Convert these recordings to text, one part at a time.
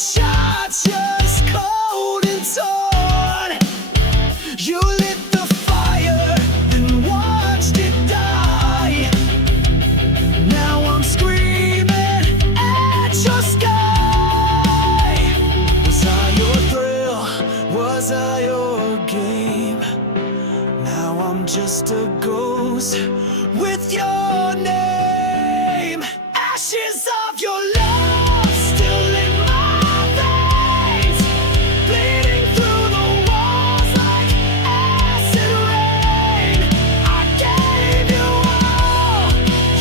shot just cold and torn. You lit the fire, then watched it die. Now I'm screaming at your sky. Was I your thrill? Was I your game? Now I'm just a ghost with your name. Ashes of your love still in my veins, bleeding through the walls like acid rain. I gave you all,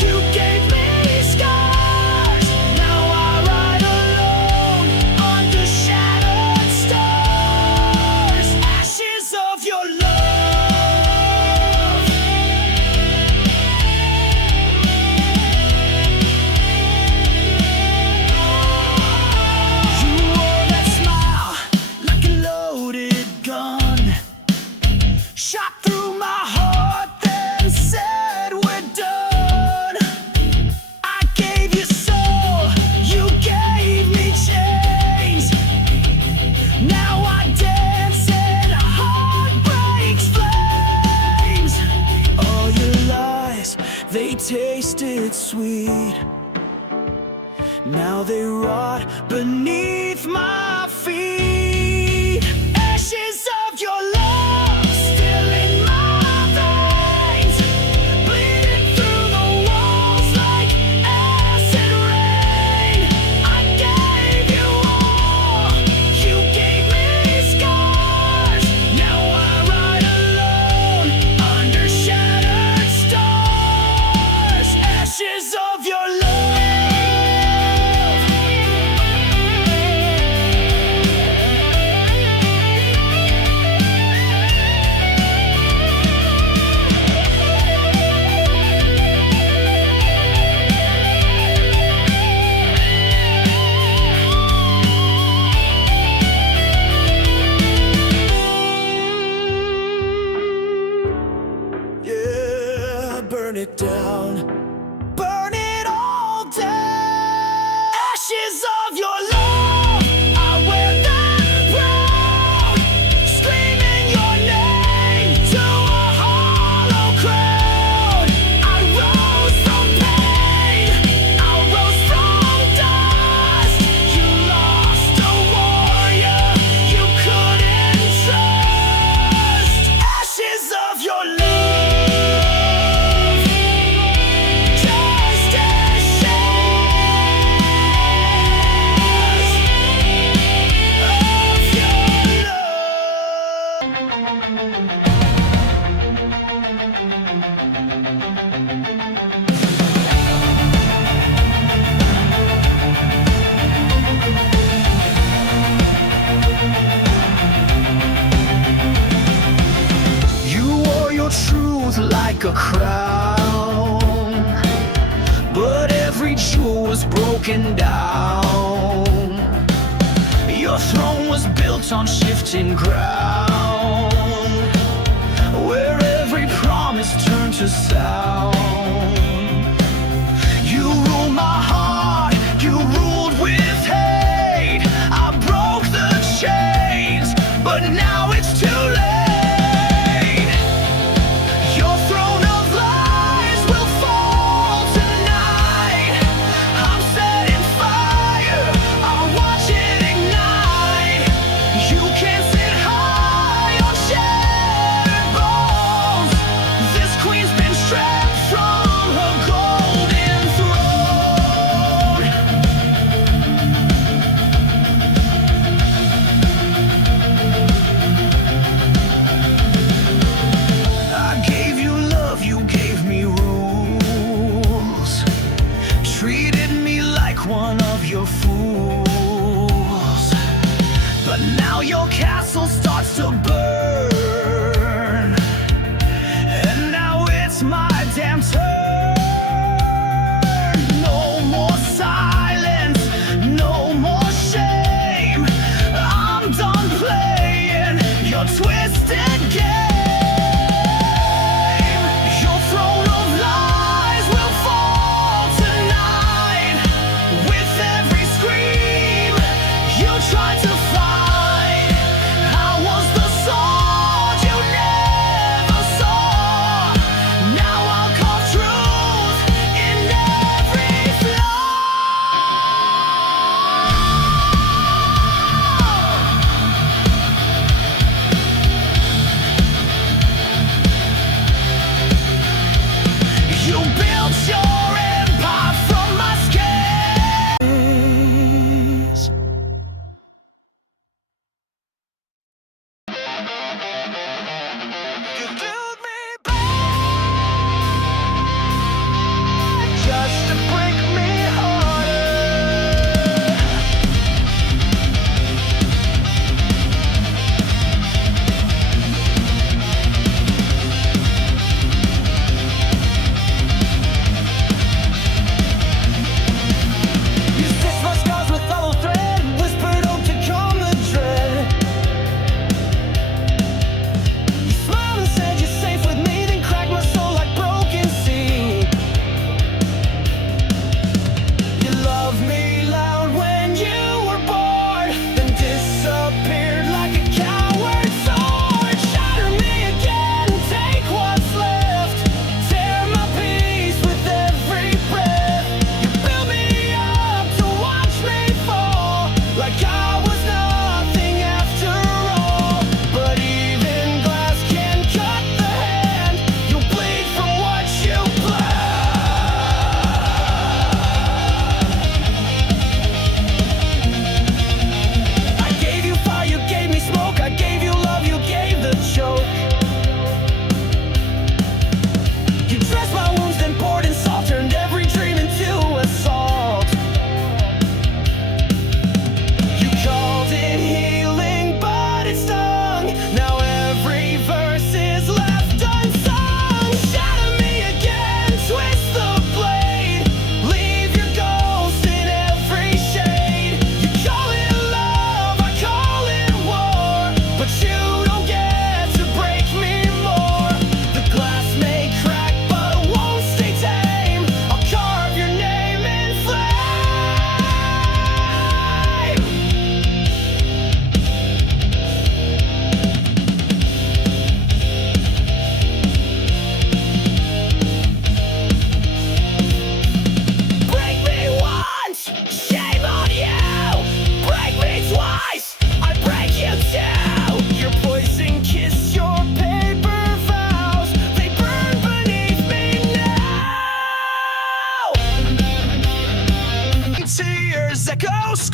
you gave me scars. Now I ride alone under shattered stars. Ashes of your love. Shot through my heart, then said we're done. I gave you soul, you gave me chains. Now I dance in heartbreak's flames. All your lies, they tasted sweet. Now they rot beneath my feet. Ashes of your love. Burn it down, burn it all down. Ashes of your love, I wear them proud, screaming your name to a hollow crowd. I rose from pain, I rose from dust. You lost a warrior you couldn't trust. Ashes of your love. Truth like a crown, but every jewel was broken down. Your throne was built on shifting ground, where every promise turned to sound. You ruled my heart, you ruled with hate. I broke the chains, but now it's too late. You can't sit high.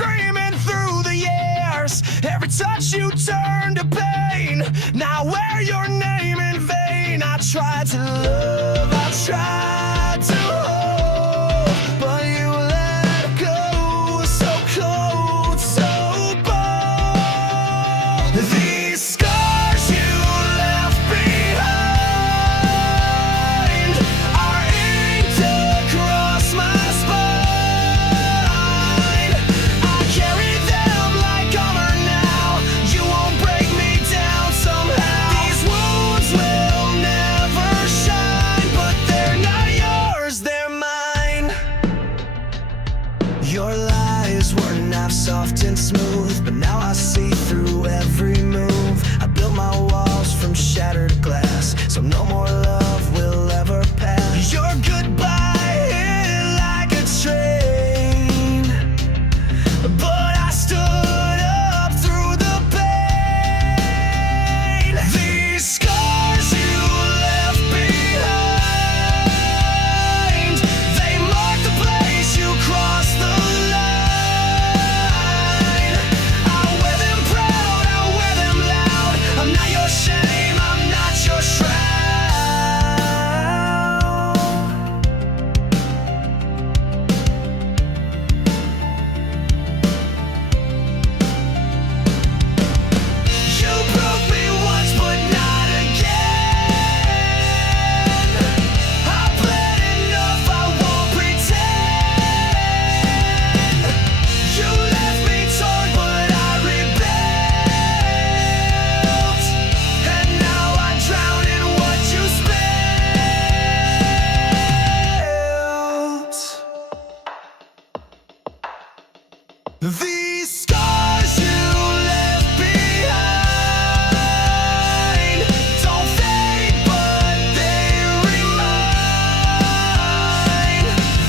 screaming through the years. Every touch you turned to pain. Now I wear your name in vain. I tried to love, I tried to hold, but you let go. So cold, so bold. These scars you left behind are inked across my spine. I carry them like armor now. You won't break me down somehow. These wounds will never shine, but they're not yours, they're mine. Your lies were not soft and smooth, but now I see through every move. I built my walls from shattered glass, so no more love will ever pass. Your goodbye hit like a train, but I stood up through the pain. These scars you left behind, they mark the place you crossed the line. I wear them proud, I wear them loud. I'm not your shame, I'm not your shroud. You broke me once, but not again. I bled enough, I won't pretend. You left me torn, but I rebuilt, and now I drown in what you spilled. These scars you left behind don't fade, but they remind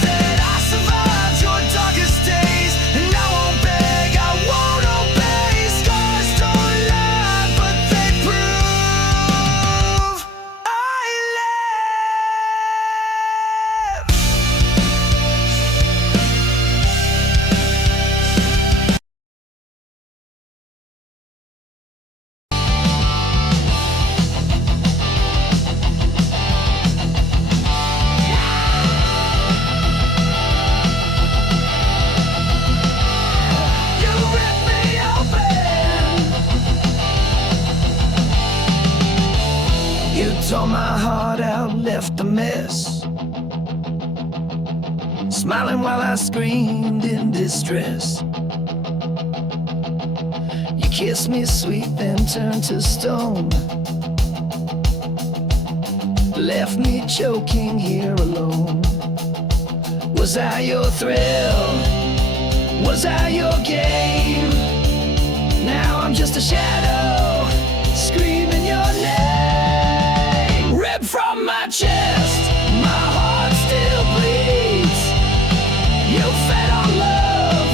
that I survived your darkest days, and I won't beg, I won't obey. Scars don't lie, but they prove I live. You ripped me open. You tore my heart out, left a mess, smiling while I screamed in distress. You kissed me sweet, then turned to stone, left me choking here alone. Was I your thrill? Was I your game? Now I'm just a shadow, screaming your name. Ripped from my chest, my heart still bleeds. You fed on love,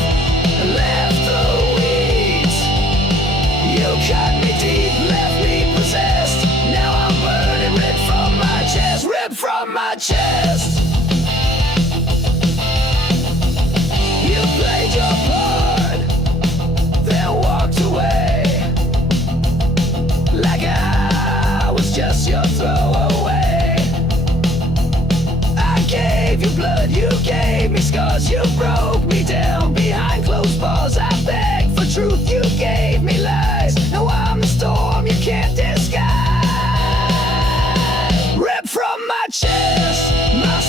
left the weeds. You cut me deep, left me possessed. Now I'm burning, ripped from my chest, ripped from my chest. You played your part, then walked away, like I was just your throwaway. I gave you blood, you gave me scars, you broke me down behind closed bars. I begged for truth, you gave me lies. Now I'm the storm you can't disguise. Ripped from my chest, my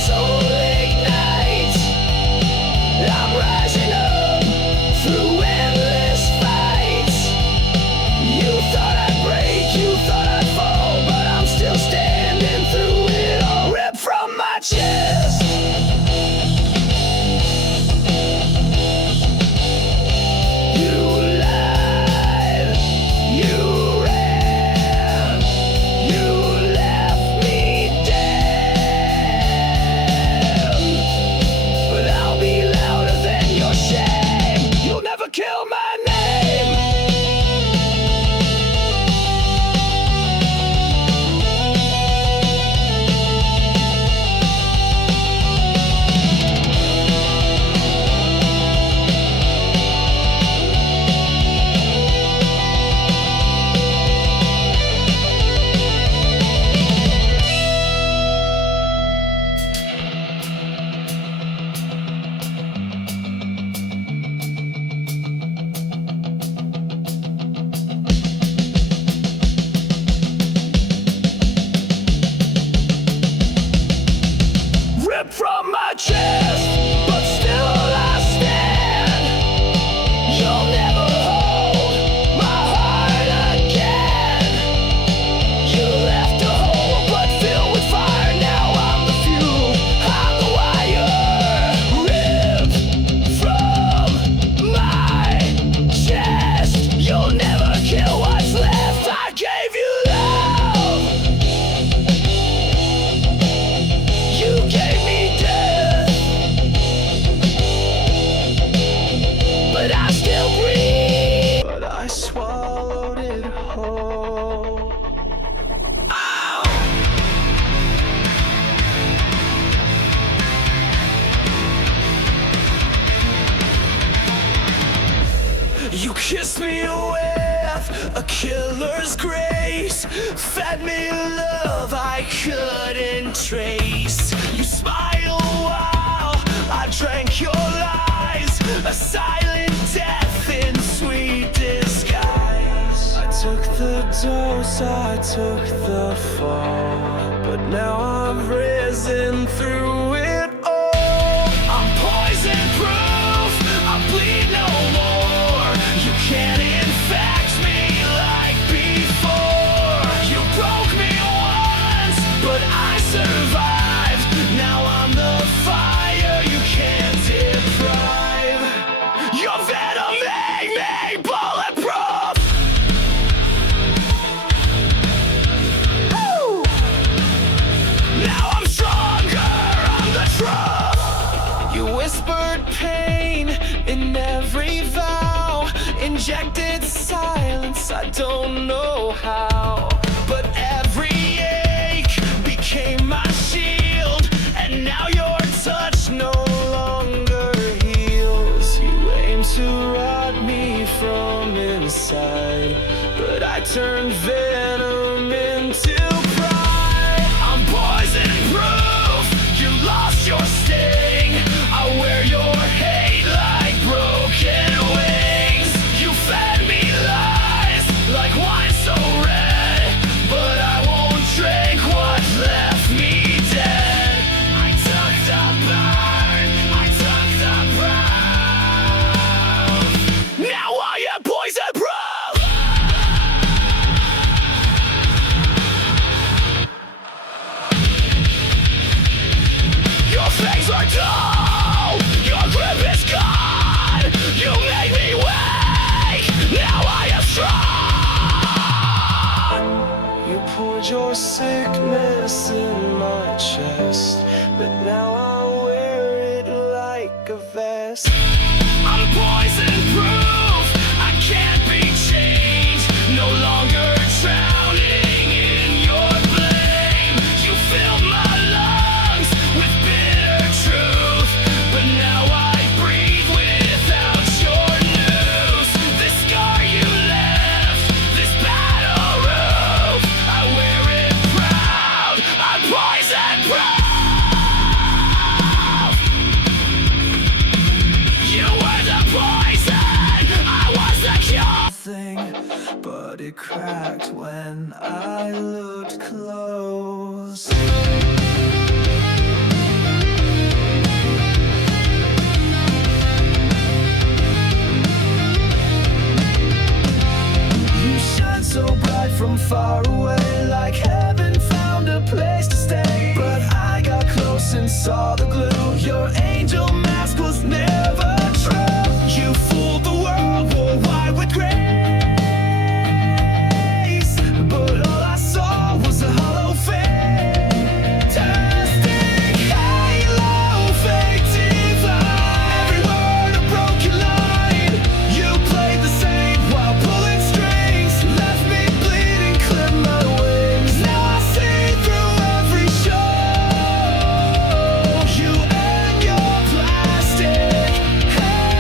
You kissed me with a killer's grace, fed me love I couldn't trace. You smiled while I drank your lies, a silent death in sweet disguise. I took the dose, I took the fall, but now I've risen through it all. I'm poison proof, I bleed no more. You can't infect me like before. You broke me once, but I survived. Now I'm the fire you can't deprive. Your venom made me bulletproof. Woo! Now I'm stronger, I'm the truth. You whispered pain in every vow, injected silence, I don't know how. But every ache became my shield, and now your touch no longer heals. You aim to rot me from inside, but I turned venom into pride. I'm poison proof, you lost your sting. I wear your hate like broken wings. You fed me lies like wine so red, but I won't drink what left me dead. I took the burn, I took the brown. Now I am poison proof. Your fangs are dull, your grip is gone. You made me weak, now I am strong. You poured your sickness in my chest, but now I wear it like a vest. I'm poison proof, I can't be changed. No longer drowning in your blame. You filled my lungs with bitter truth, but now I breathe without your news. This scar you left, this battle roof, I wear it proud. I'm poison proof. You were the poison, I was the cure. Thing, but it cracked when I looked close. You shine so bright from far away, like heaven found a place to stay. But I got close and saw the glue. Your angel mask was never true. You fooled the world, wore white with grace, but all I saw was a hollow fantastic halo, fake divine. Every word a broken line. You played the same while pulling strings, left me bleeding, clipped my wings. Now I see through every show. You and your plastic halo.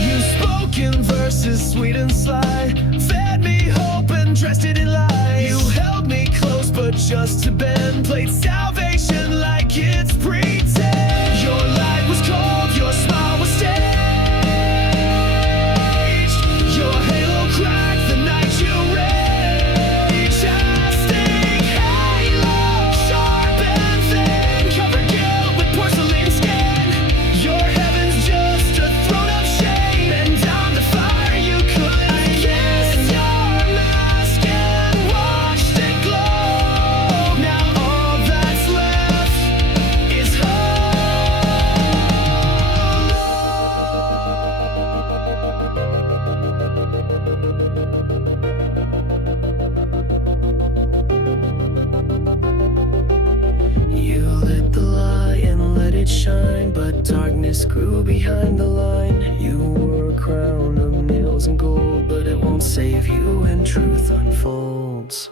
You spoke in verses sweet and sly, fed me hope and dressed it in lies. You held me close but just to bend, played salvation like it's pretend. Your light was cold, your smile was staged. Your halo cracked the night you raged. Casting halo, sharp and thin, covered guilt with porcelain skin. Your heaven's just a throne of shame, and I'm the fire you couldn't kiss. Your mask and watched it glow. Now all that's left is You lit the light and let it shine, but darkness grew behind the line. You wore a crown of nails and gold, but it won't save you when truth unfolds.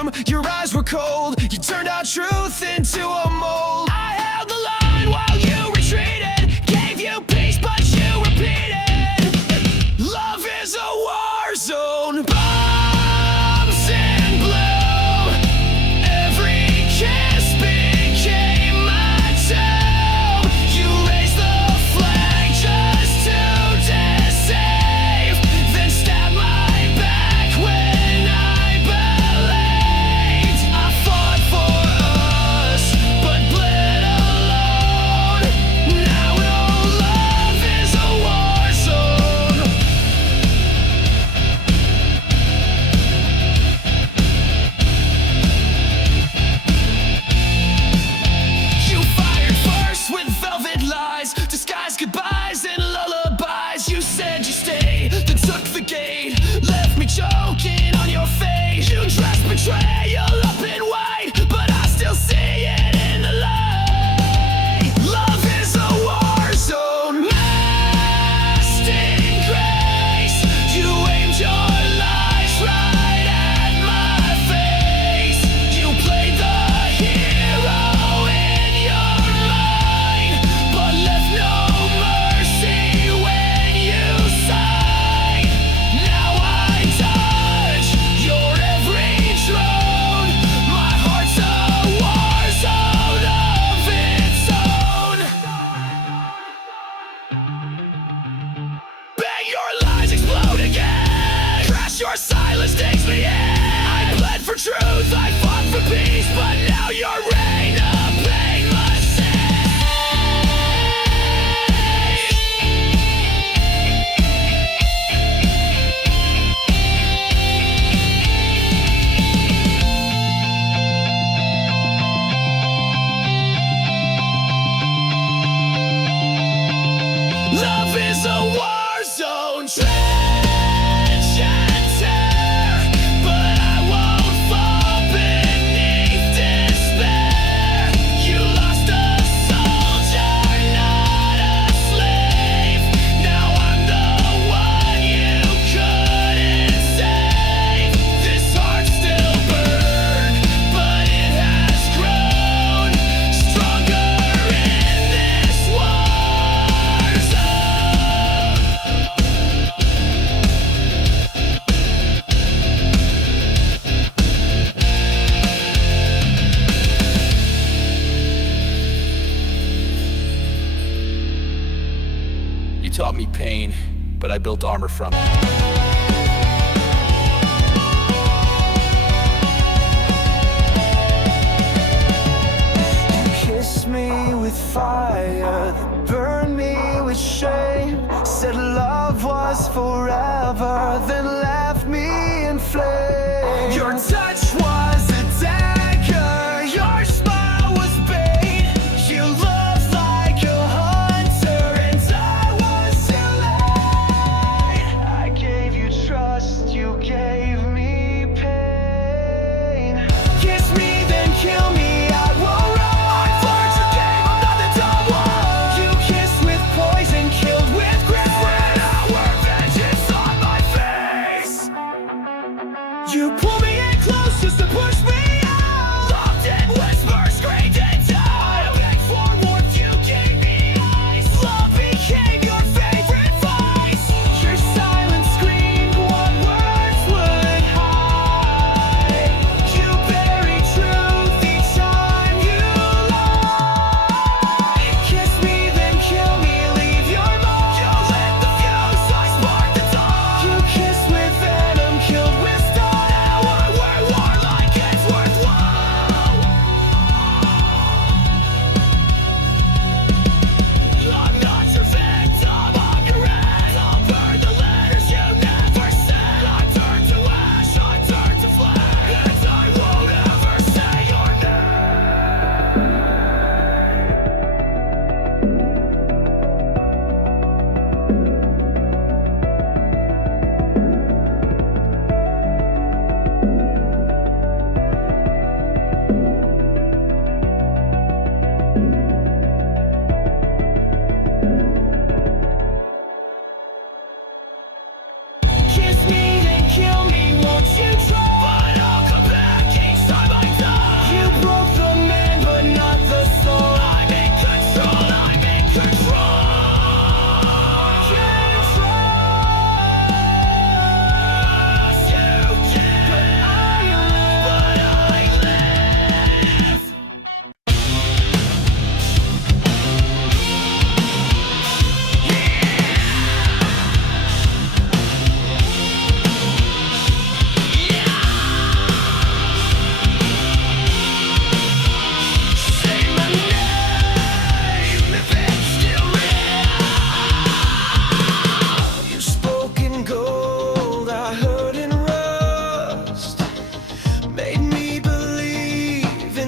storm, your eyes were cold. You turned our truth into a mold. I held the line while you retreated, gave you peace but you repeated. Love is a war zone. Bombs in blue. Every kiss became my tomb. You raised the flag just to deceive, then stabbed my back when I believed. I fought for us, but bled alone. Now no love is a war zone. You fired first with velvet lies, disguised goodbyes and lullabies. You said you stay, then took the gate, left me choking on your face. You dressed betrayal up in white, but I still see it in the light. Love is a war zone, masked in grace. You aimed your lies right at my face. You played the hero in your mind, but left no mercy when you sighed. Now I touch your every throne. My heart's a war zone of its own. Bang, your lies explode again. Crash, your silence takes me in. I bled for truth, I fought for peace, but now your reign of pain must cease. Love is a war zone, trench and tear, but I won't fall beneath despair. You lost a soldier, not a slave. Now I'm the one you couldn't save. This heart still burns, but it has grown stronger in this war zone. You taught me pain, but I built armor from it. Kiss me with fire, burn me with shame. Said love was forever, then left me in flames. Your touch was a dagger, your smile was bait. You looked like a hunter, and I was too late. I gave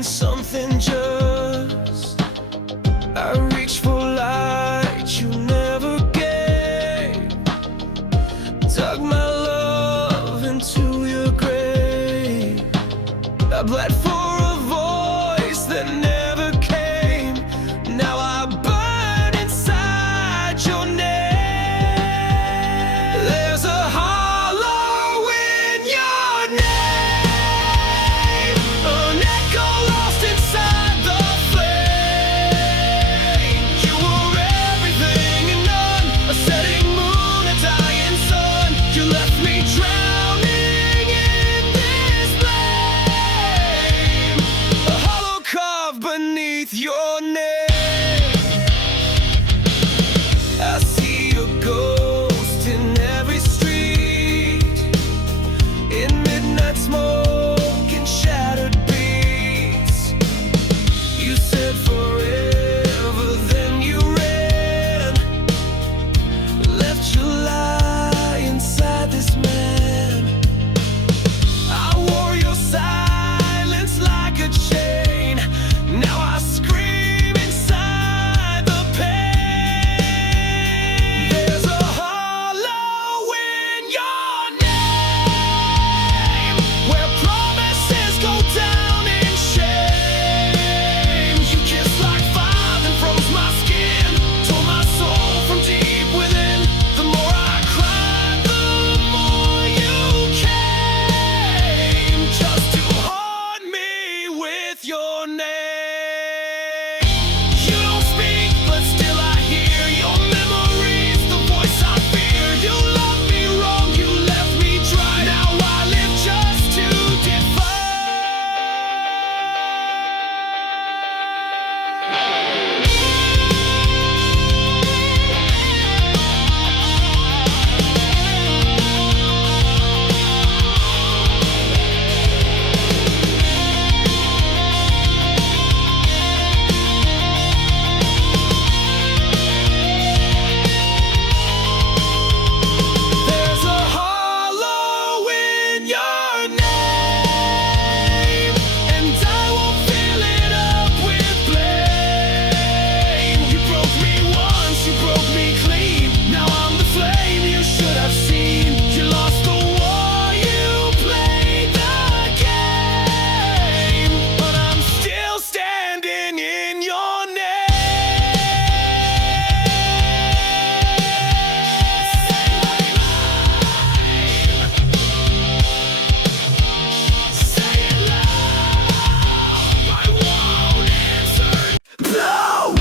wanting something just. I reach for light you never gave. Dug my love into your grave. I bled for a voice that never came. Now I burn inside your name. There's a hollow in your name, an echo lost inside the flame. You were everything and none, a setting moon, a dying sun. You left me drowning in this flame, a hollow carved beneath your name. I see a ghost in every street, in midnight smoke and shattered beats. You said forever, then you ran, left your lie inside this man. I wore your silence like a chain. Now I scream inside the pain. There's a hollow in your name, where promises go down in shame. You kissed like fire and froze my skin, tore my soul from deep within. The more I cried, the more you came, just to haunt me with your name. You don't speak, but still I hear your memories, the voice I fear. You loved me wrong, you left me dry. Now I live just to defy. There's a hollow in your name, and I won't fill it up with blame. You broke me once, you broke me clean. Now I'm the flame you should have seen. You lost the war, you played the game, but I'm still standing in your name. Say it loud, I won't answer. Blow!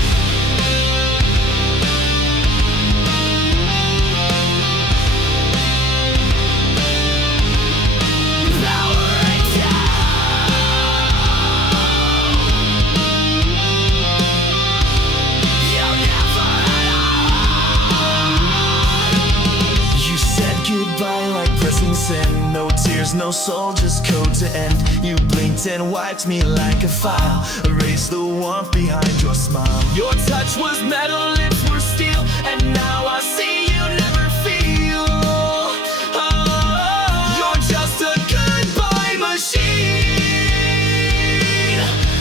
Powering down. You'll never know. You said goodbye like pressing send. No tears, no soul, just code to end. You blinked and wiped me like a file. Erased the warmth behind your smile. Your touch was metal, lips were steel, and now I see you never feel. Oh, you're just a goodbye machine.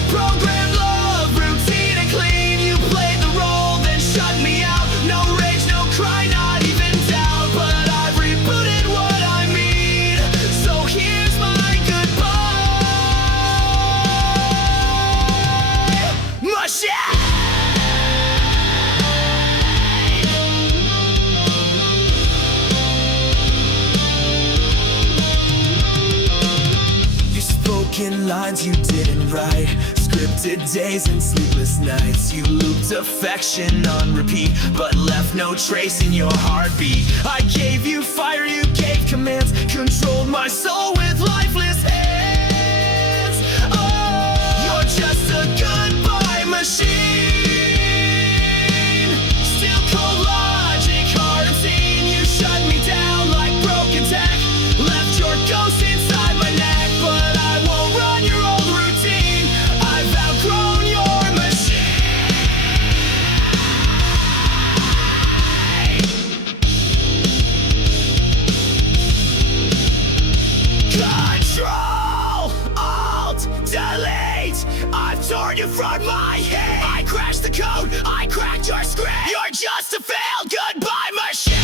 Programmed love, routine and clean. You played the role, then shut me out. No rage, no cry, not even doubt. But I've rebooted what I mean. So here's my goodbye machine. You spoke in lines you didn't write, scripted days and sleepless nights. You looped affection on repeat, but left no trace in your heartbeat. I gave you fire, you gave commands, controlled my soul with lifeless hands. Oh, you're just a goodbye machine. Still cold logic, hard obscene. You shut me down like broken tech. Left your ghost inside my neck, but I won't run your old routine. I've outgrown your machine. Control. torn you from my head. I crashed the code, I cracked your script. You're just a failed goodbye machine.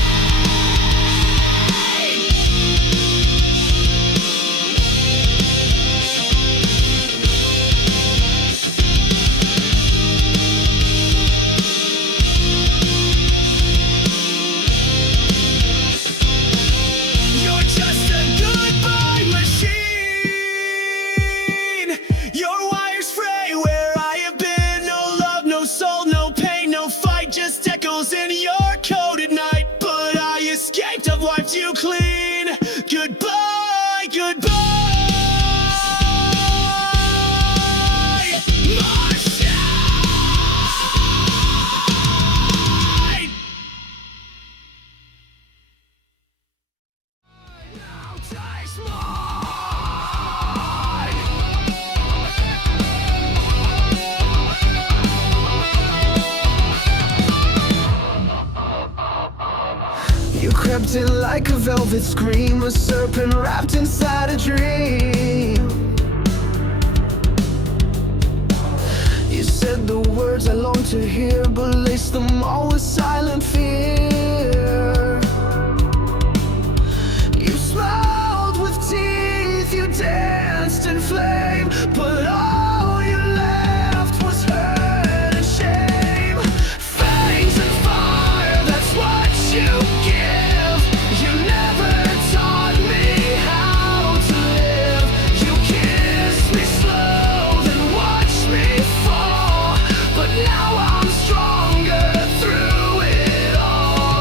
Just echoes in your code at night, but I escaped, I've wiped you clean. Goodbye, goodbye. Machine! Now taste mine. You crept in like a velvet scream, a serpent wrapped inside a dream. You said the words I long to hear, but laced them all with silent fear. You smiled with teeth, you danced in flame, but all you left was hurt and shame. Fangs and fire, that's what you give. You never taught me how to live. You kissed me slow, then watched me fall. But now I'm stronger through it all.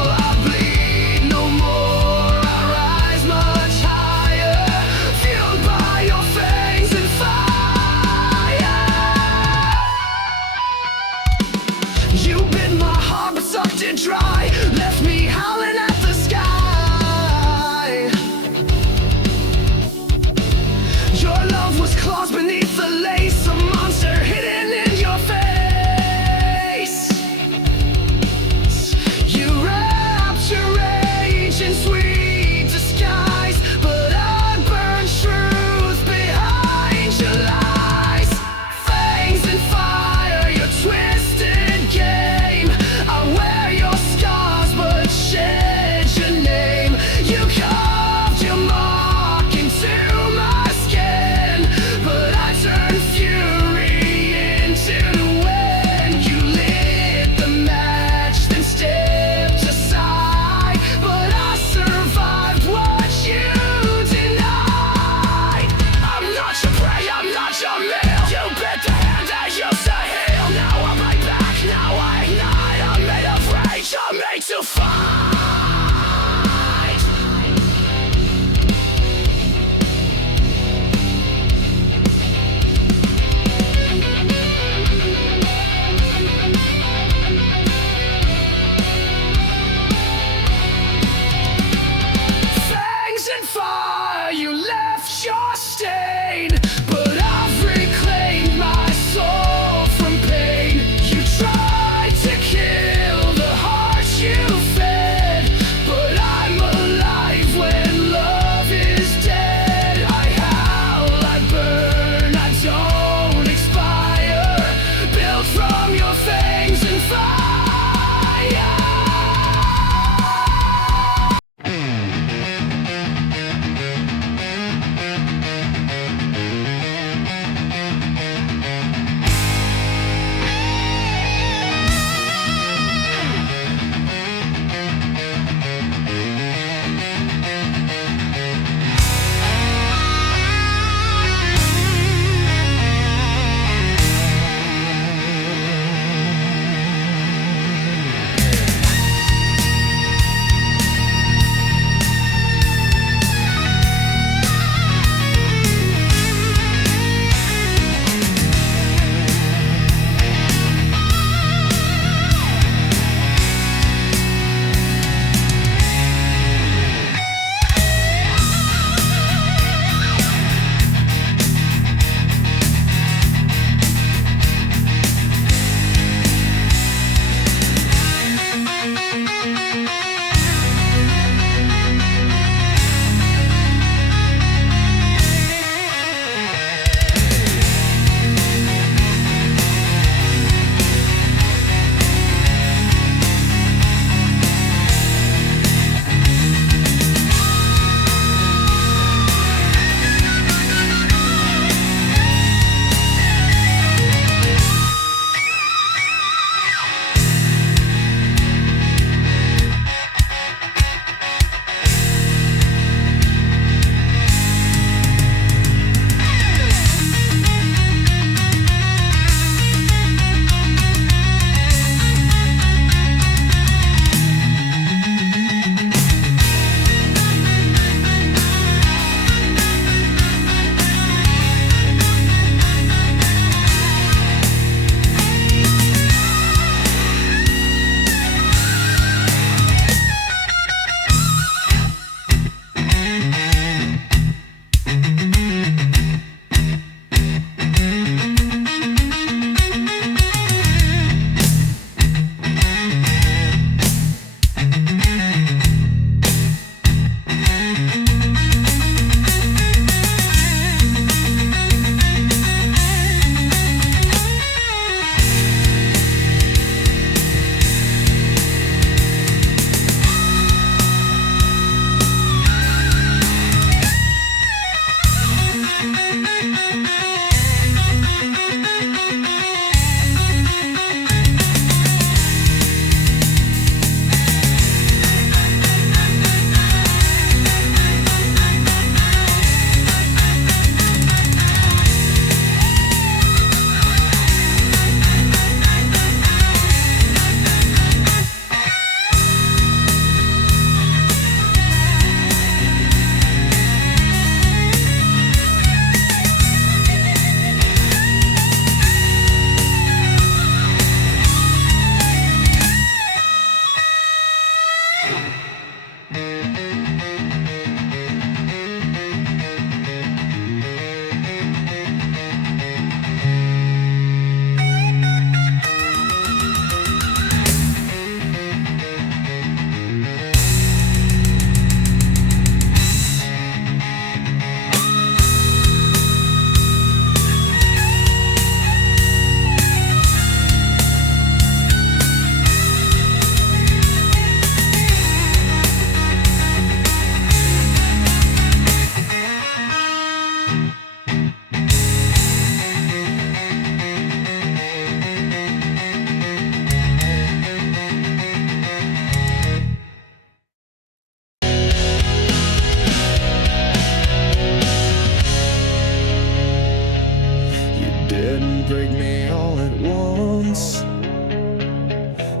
didn't break me all at once.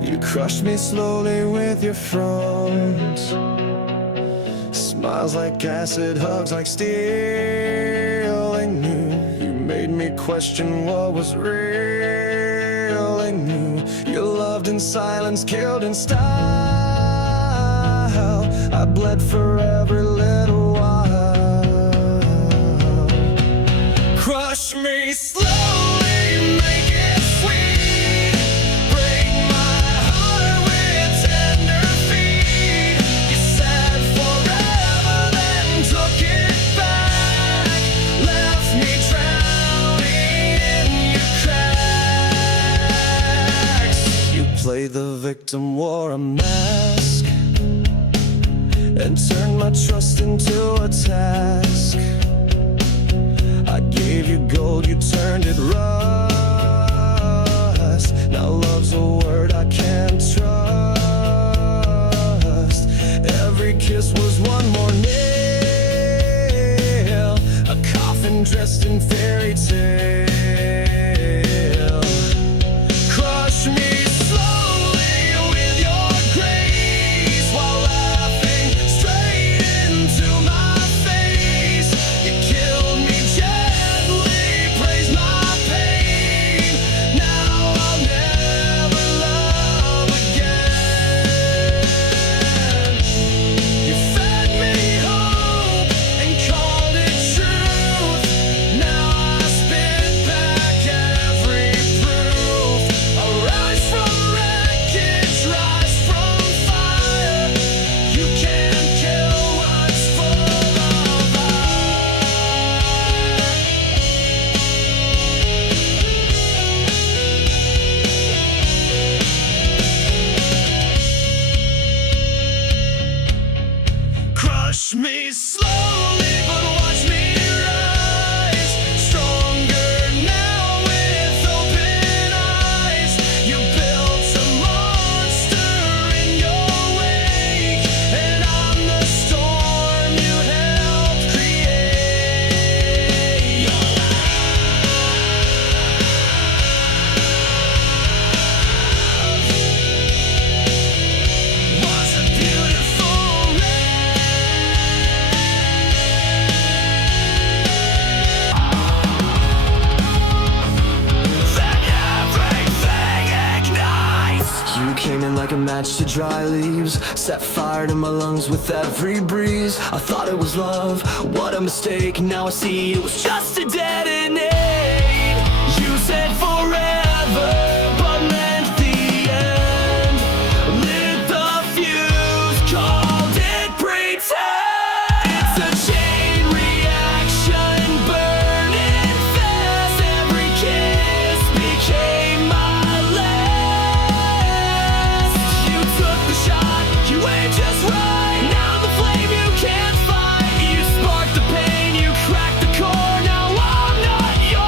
You crushed me slowly with your front. Smiles like acid, hugs like steel. I knew you made me question what was real. I knew you loved in silence, killed in style. I bled for every little while. Crush me slowly, make it sweet. Break my heart with tender feet. You said forever, then took it back. Left me drowning in your cracks. You played the victim, wore a mask, and turned my trust into a task. I gave you gold, you turned it rust. Now love's a word I can't trust. Every kiss was one more nail, a coffin dressed in fairy tale. Crush me slowly with your grace, while laughing straight into my face. You killed me gently, praised my pain. Now I'll never love again. You fed me hope and called it truth. Now I spit back every proof. I rise from wreckage, rise from fire. You can't kill what's full of Crush me slowly, but watch me rise. Stronger now with open eyes. You built a monster in your wake, and I'm the storm you helped create. Was a beautiful You came in like a match to dry leaves, set fire to my lungs with every breeze. I thought it was love, what a mistake. Now I see it was just a detonate. You said forever, but meant the end. Lit the fuse, called it pretend. It's a chain reaction, burning fast. Every kiss became my last. You took the shot, you aimed just right. Now the flame you can't fight. You sparked the pain, you cracked the core. Now I'm not yours.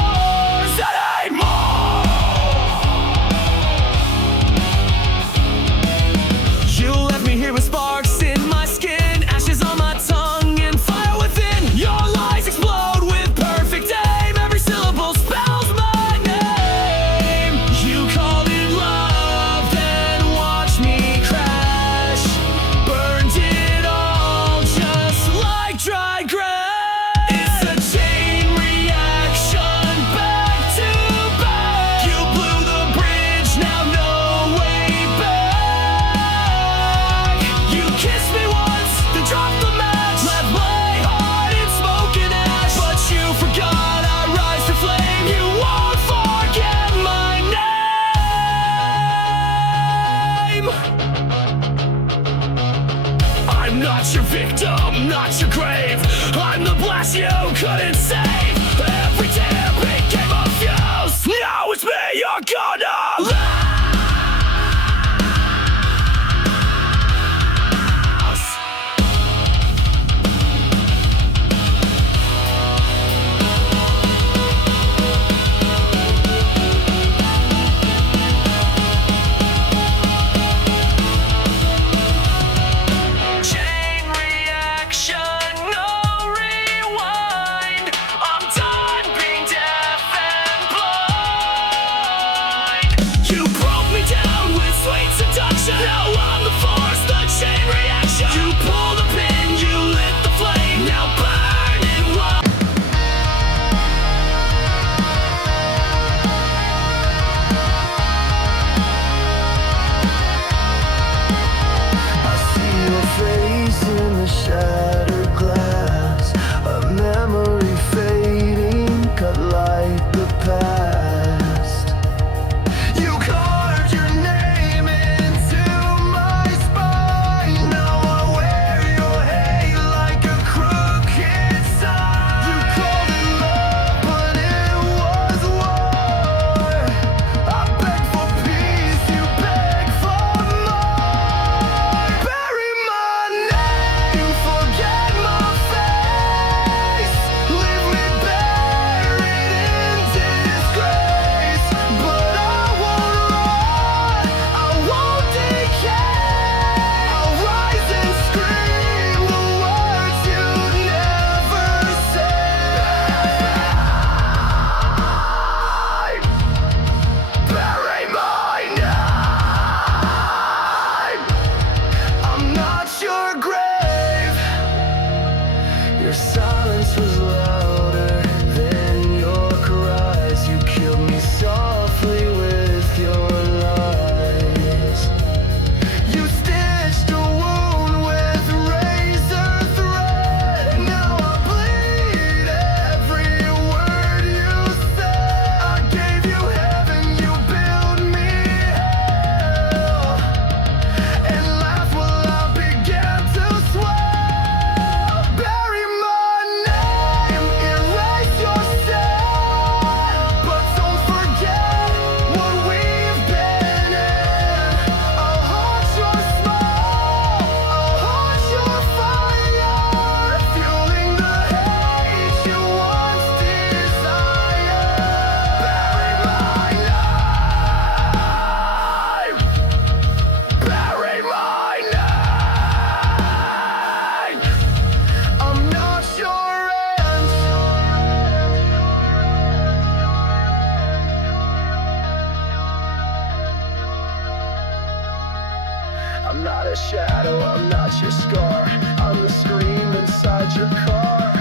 I'm not a shadow, I'm not your scar. I'm the scream inside your car.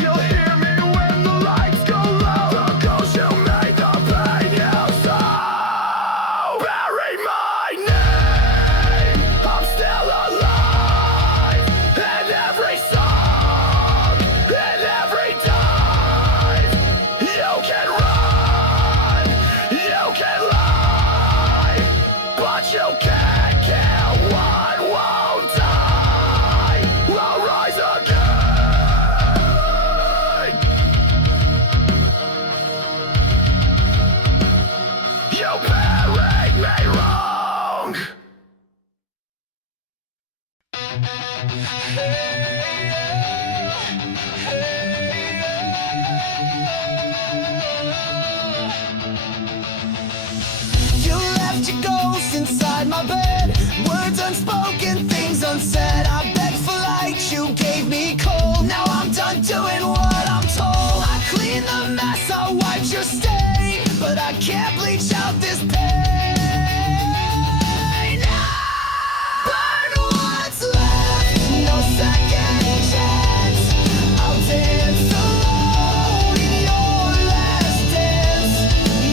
You'll hear me when the lights go low. The ghost you made, the pain you sow. Bury my name, I'm still alive. In every song, in every dive. You can run, you can lie, but you can't kill what won't die. I'll rise again. You buried me wrong. You left your ghost inside my bed. Words unspoken, things unsaid. I begged for light, you gave me cold. Now I'm done doing what I'm told. I cleaned the mess, I wiped your stain, but I can't bleach out this pain. Burn what's left, no second chance. I'll dance alone in your last dance.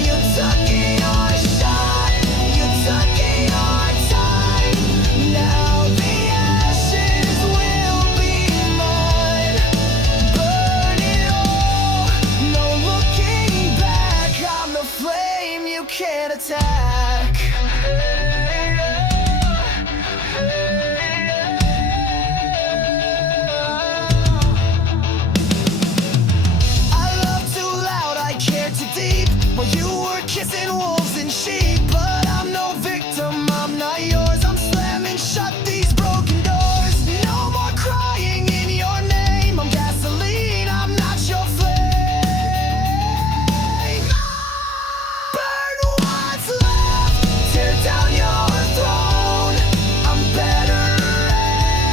You took your shot, you took your time. Now the ashes will be mine. Burn it all, no looking back. I'm the flame you can't attack. I love too loud, I care too deep. While you were kissing wolves and sheep. But I'm no victim, I'm not yours. I'm slamming shut these broken doors. No more crying in your name. I'm gasoline, I'm not your flame. Burn what's left, tear down your throne. I'm better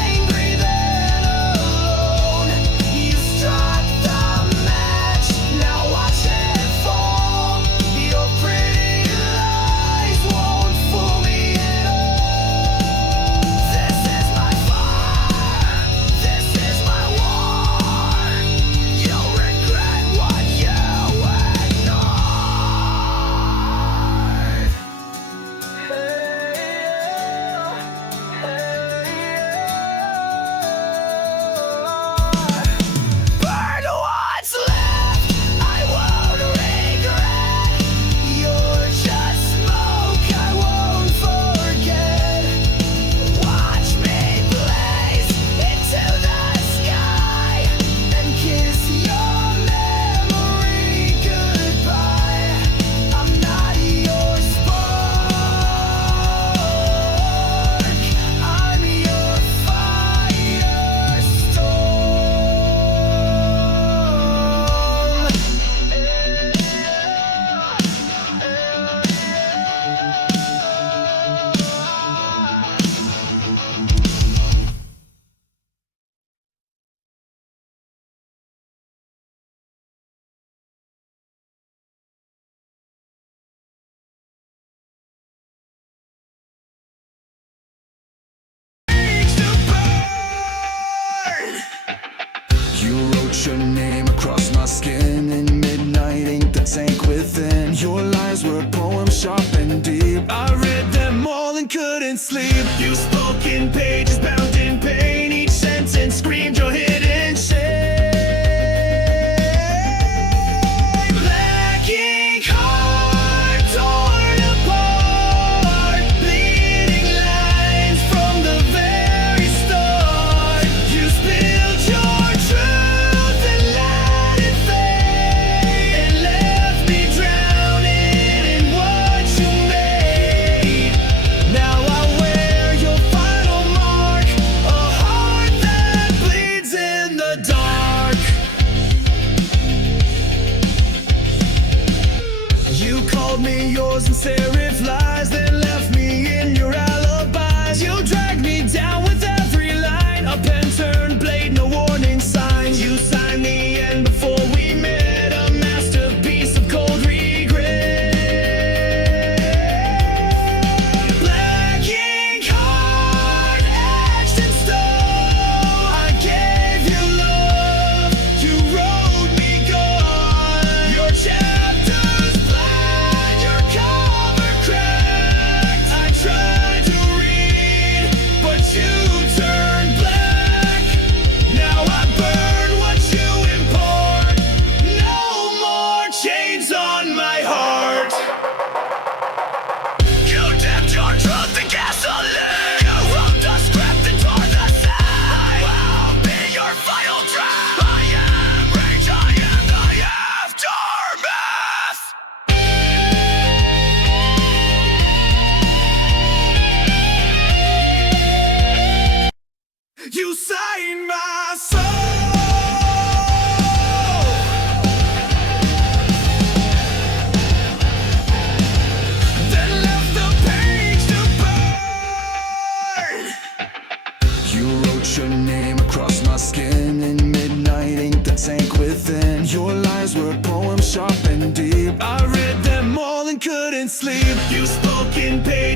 angry than alone. You struck the match, now watch it fall. Your pretty lies won't fool me at all. This is my fire, this is my war. You'll regret what you Burn what's left, I won't regret. You're just smoke, I won't forget. Watch me blaze into the sky and kiss your memory goodbye. I'm not your spark, I'm your You wrote your name across my skin in midnight ink that sank within. Your lies were poems sharp and deep. I read them all and couldn't sleep. You spoke in pages bound in pain. Each sentence screamed your hidden shame. Black ink heart torn apart, bleeding lines from the very start. You spilled your truth and let it fade, and left me drowning in what you made. Now I wear your final mark, a heart that bleeds in the dark. You called me yours and serif lies, then left me in your alibis. You dragged me down with every line, a pen turned blade, no warning signs. You signed the end before we met, a masterpiece of cold regret. Black ink heart sleep. You spoke in pain.